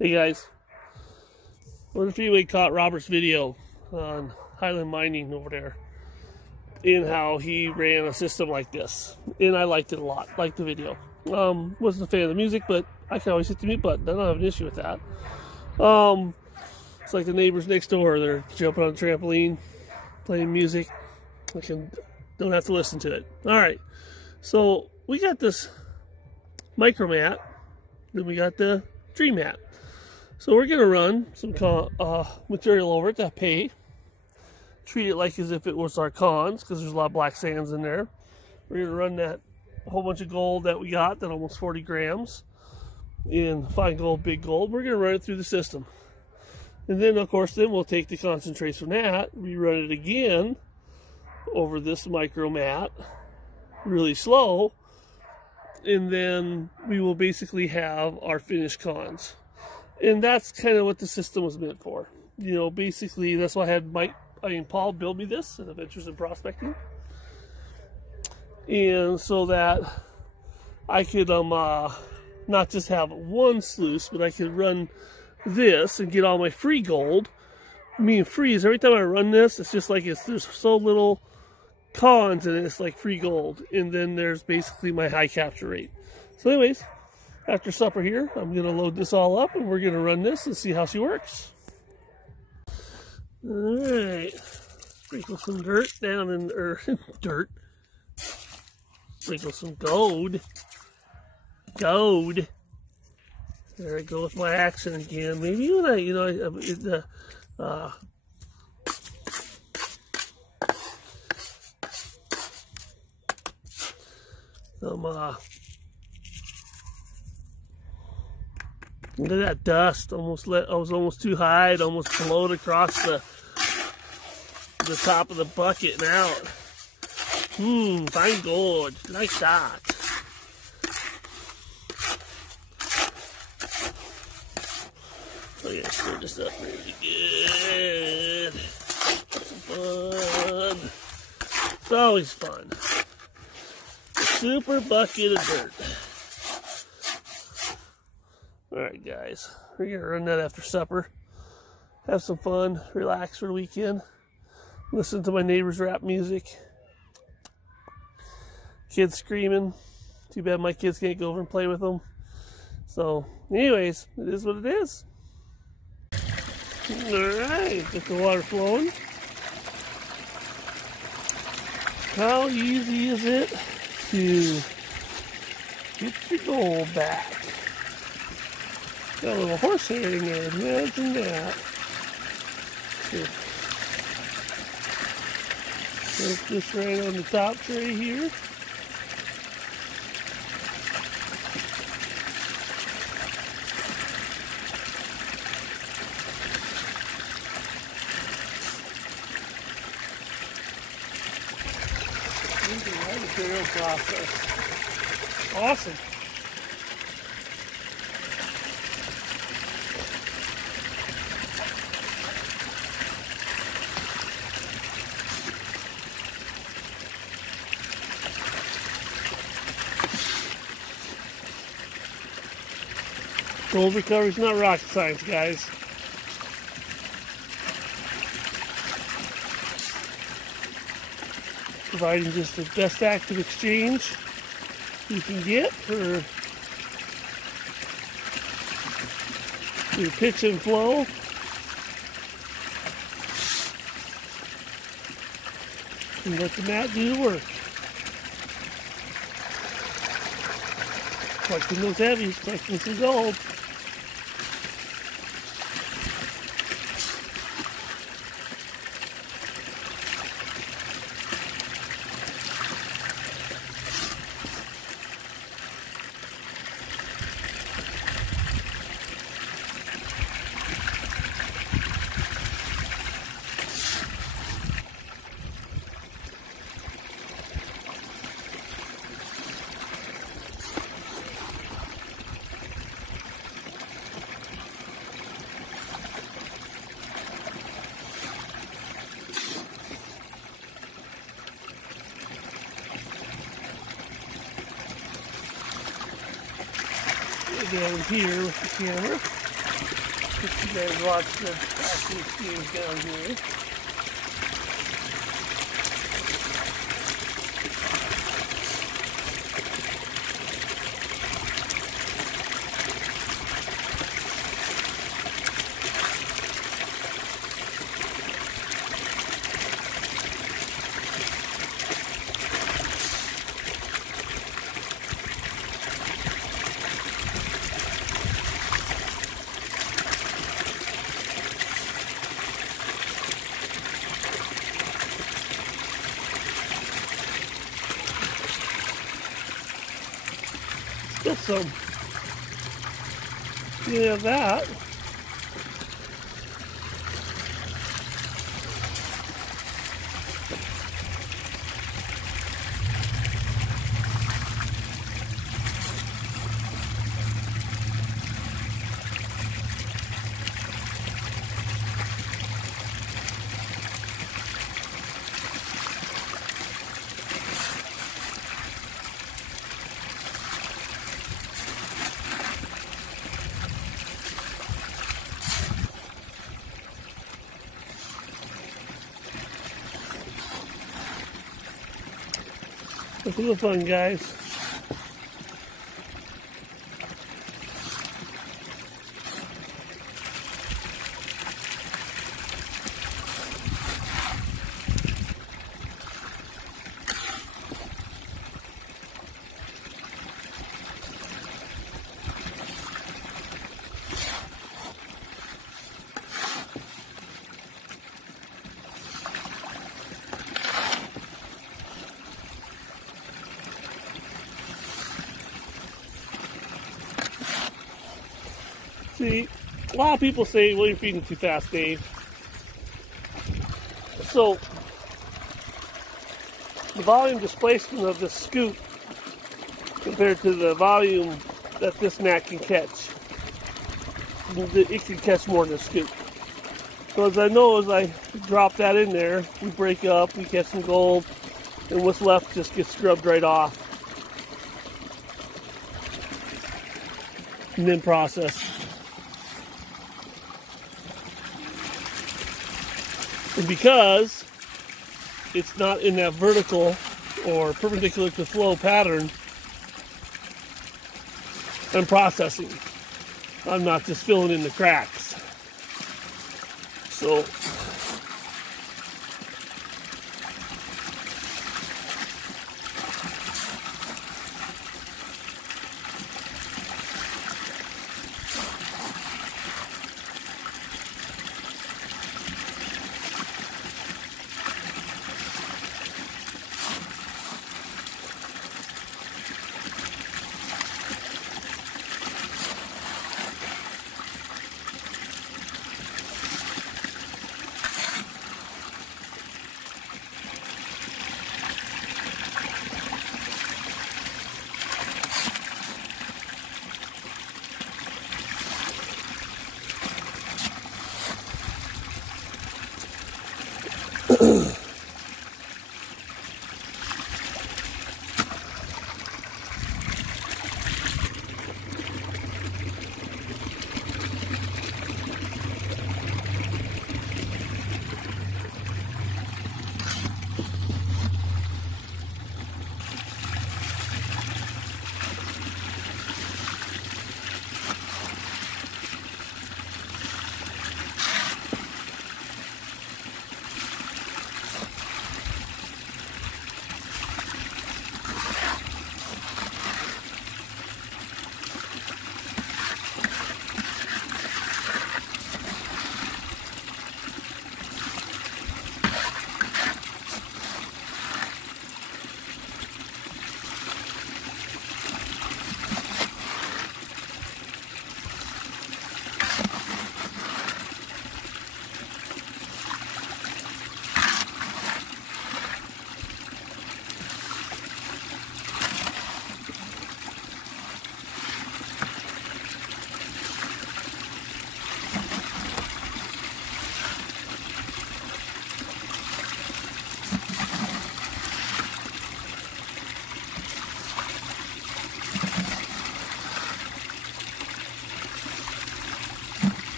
Hey guys, what if anybody caught Robert's video on Highland Mining over there in how he ran a system like this? And I liked it a lot, liked the video. Wasn't a fan of the music, but I can always hit the mute button. I don't have an issue with that. It's like the neighbors next door. They're jumping on the trampoline, playing music. Don't have to listen to it. All right, so we got this micro mat, then we got the tree mat. So we're gonna run some material over it, that pay. Treat it like as if it was our cons, because there's a lot of black sands in there. We're gonna run that whole bunch of gold that we got, that almost 40 grams in fine gold, big gold. We're gonna run it through the system, and then of course we'll take the concentrates from that, rerun it again over this micro mat, really slow, and then we will basically have our finished cons. And that's kind of what the system was meant for. You know, basically that's why I had Paul build me this at Adventures in Prospecting. And so that I could not just have one sluice, but I could run this and get all my free gold. I mean, free is every time I run this, it's just like there's so little cons and it's like free gold, and then there's basically my high capture rate. So anyways, after supper here, I'm gonna load this all up and we're gonna run this and see how she works. All right, sprinkle some dirt down in dirt. Sprinkle some gold. There I go with my accent again. Maybe when look at that dust. I was almost too high. It almost flowed across the top of the bucket and out. Fine gold. Like that. So yeah, stir this up really good. Some fun. It's always fun. Super bucket of dirt. Alright guys, we're gonna run that after supper. Have some fun, relax for the weekend. Listen to my neighbors' rap music. Kids screaming. Too bad my kids can't go over and play with them. So anyways, it is what it is. Alright, get the water flowing. How easy is it to get your gold back? Got a little horsehair in there, imagine that. Put this right on the top tray here. Material process. Awesome. Gold recovery is not rocket science, guys. Providing just the best active exchange you can get for your pitch and flow. And let the mat do the work. Collecting those heavies, collecting some gold. Down here with the camera. Let you guys watch the actual scenes down here. Still some. Yeah, that. It's a little fun, guys. See, a lot of people say, well, you're feeding too fast, Dave. So, the volume displacement of this scoop compared to the volume that this mat can catch, it can catch more than a scoop. So as I know, as I drop that in there, we break up, we catch some gold, and what's left just gets scrubbed right off. And then processed. And because it's not in that vertical or perpendicular to flow pattern, I'm processing. I'm not just filling in the cracks. So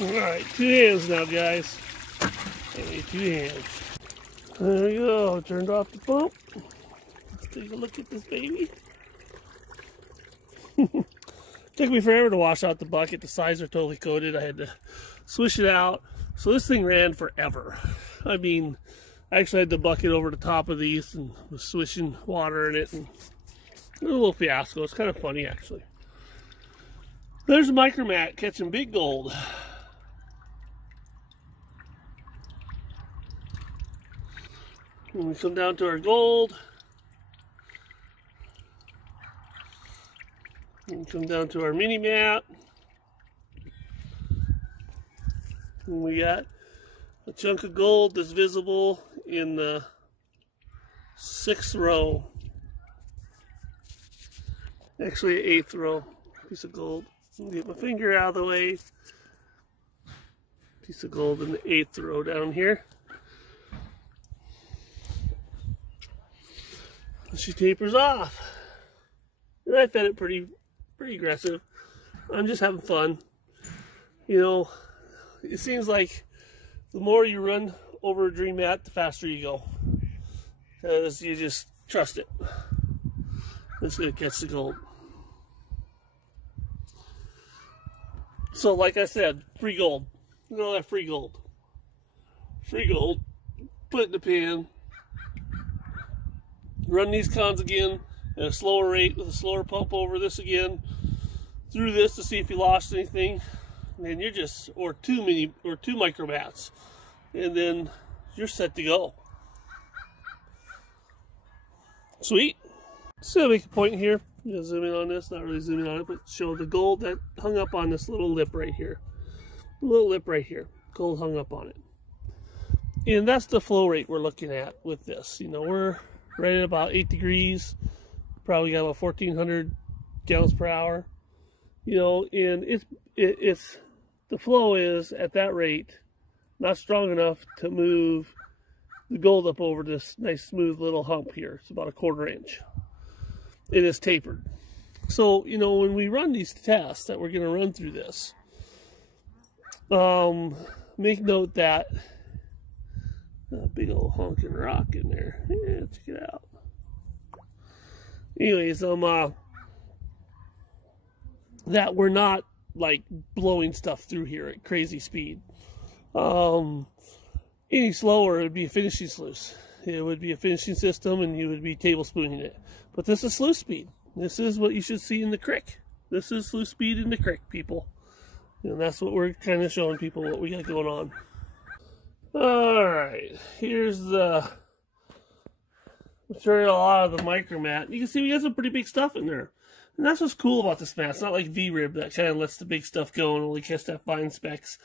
Alright, 2 hands now, guys. Only 2 hands. There we go. Turned off the pump. Let's take a look at this baby. Took me forever to wash out the bucket. The sides are totally coated. I had to swish it out. So this thing ran forever. I mean, I actually had the bucket over the top of these and was swishing water in it. And it was a little fiasco. It's kind of funny, actually. There's a micromat catching big gold. When we come down to our gold, and come down to our mini mat, and we got a chunk of gold that's visible in the 6th row, actually 8th row, piece of gold. Get my finger out of the way, piece of gold in the 8th row down here. She tapers off. And I fed it pretty aggressive. I'm just having fun. You know, it seems like the more you run over a dream mat, the faster you go. Because you just trust it. It's going to catch the gold. So like I said, free gold. Look at all that free gold. Free gold. Put it in the pan. Run these cons again at a slower rate with a slower pump over this again through this to see if you lost anything, and then you're just or two micromats, and then you're set to go. Sweet. So I'll make a point here. I'm gonna zoom in on this, not really zooming on it, but show the gold that hung up on this little lip right here. The little lip right here. Gold hung up on it. And that's the flow rate we're looking at with this. You know, we're right at about 8 degrees, probably got about 1,400 gallons per hour. You know, and it's the flow is at that rate not strong enough to move the gold up over this nice smooth little hump here. It's about a 1/4 inch. It is tapered. So, you know, when we run these tests that we're going to run through this, make note that a big old honking rock in there. Yeah, check it out. Anyways, that we're not like blowing stuff through here at crazy speed. Any slower, it would be a finishing sluice. It would be a finishing system, and you would be tablespooning it. But this is sluice speed. This is what you should see in the creek. This is sluice speed in the creek, people. And that's what we're kind of showing people what we got going on. Alright, here's the material out of the micromat. You can see we got some pretty big stuff in there. And that's what's cool about this mat. It's not like V-rib that kind of lets the big stuff go and only catch that fine specks.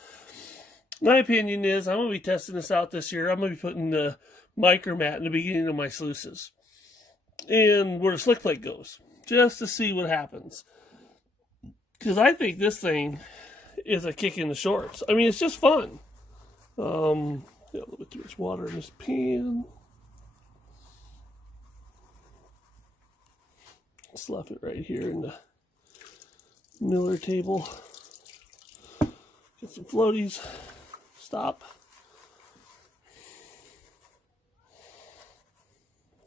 My opinion is I'm going to be testing this out this year. I'm going to be putting the micromat in the beginning of my sluices. And where the slick plate goes. Just to see what happens. Because I think this thing is a kick in the shorts. I mean, it's just fun. Got a little bit too much water in this pan. Just left it right here in the Miller table. Get some floaties. Stop.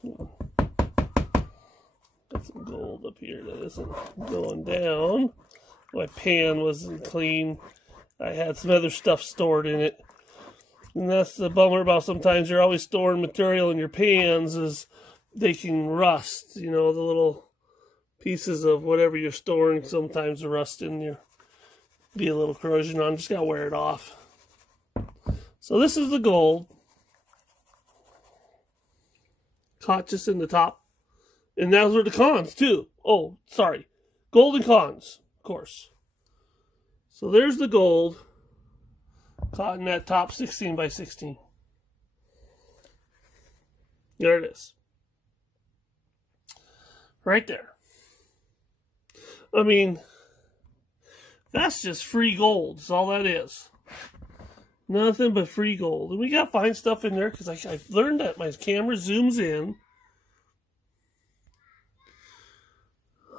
Got some gold up here that isn't going down. My pan wasn't clean. I had some other stuff stored in it. And that's the bummer about sometimes you're always storing material in your pans is they can rust. You know, the little pieces of whatever you're storing sometimes rust in there. Be a little corrosion on. Just got to wear it off. So this is the gold. Caught just in the top. And those are the cons too. Oh, sorry. Gold and cons, of course. So there's the gold. Caught in that top 16 by 16. There it is. Right there. I mean, that's just free gold. That's all that is. Nothing but free gold. And we got fine stuff in there because I've learned that my camera zooms in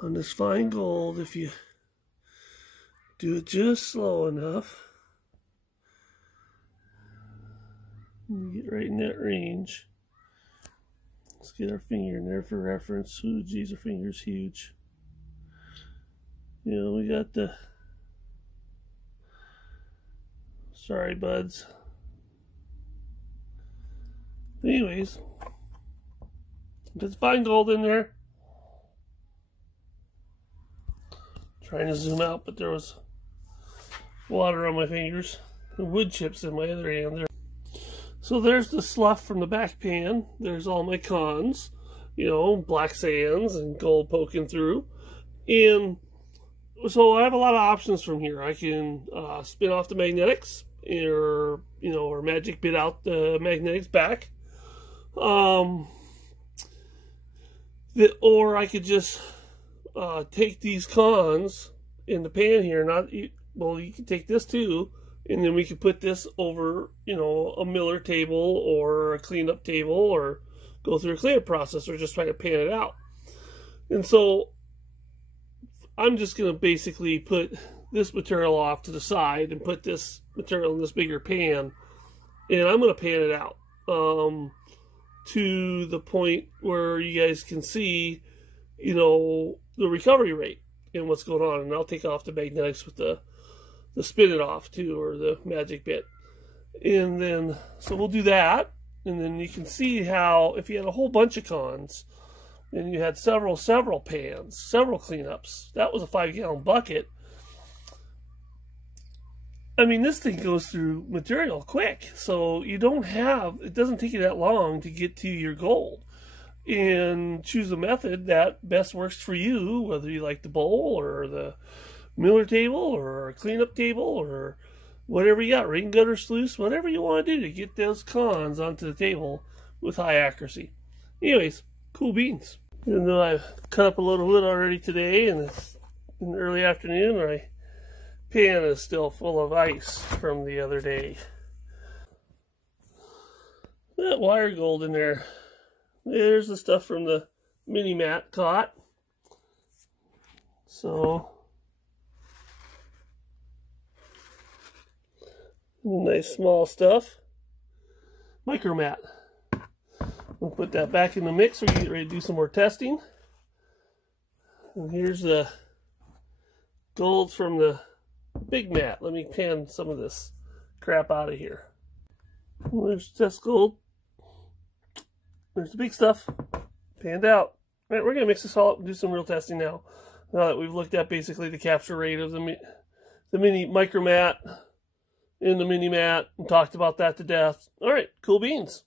on this fine gold if you do it just slow enough. Get right in that range. Let's get our finger in there for reference. Ooh, geez, our finger's huge. You know, we got the... Sorry, buds. Anyways, there's fine gold in there. Trying to zoom out, but there was water on my fingers and wood chips in my other hand there. So there's the slough from the back pan. There's all my cons, you know, black sands and gold poking through. And so I have a lot of options from here. I can spin off the magnetics, or, you know, or magic bit out the magnetics back. Or I could just take these cons in the pan here. Well, you can take this too, and then we could put this over, you know, a miller table or a cleanup table, or go through a cleanup process, or just try to pan it out. And so I'm just going to basically put this material off to the side and put this material in this bigger pan, and I'm going to pan it out to the point where you guys can see, you know, the recovery rate and what's going on. And I'll take off the magnetics with the spin it off too, or the magic bit. And then, so we'll do that. And then you can see how, if you had a whole bunch of cons and you had several pans, several cleanups, that was a 5-gallon bucket. I mean, this thing goes through material quick, so it doesn't take you that long to get to your gold. And choose a method that best works for you, whether you like the bowl or the miller table or a cleanup table or whatever you got, rain gutter, sluice, whatever you want to do to get those cons onto the table with high accuracy. Anyways, cool beans. Even though I've cut up a little wood already today, and it's in the early afternoon, my pan is still full of ice from the other day. That wire gold in there. There's the stuff from the mini mat caught. So, nice small stuff. Micro mat. We'll put that back in the mix. We're getting ready to do some more testing. And here's the gold from the big mat. Let me pan some of this crap out of here. Well, there's test gold. There's the big stuff. Panned out. All right, we're going to mix this all up and do some real testing now. Now that we've looked at basically the capture rate of the mini micro mat in the mini mat and talked about that to death. All right, cool beans.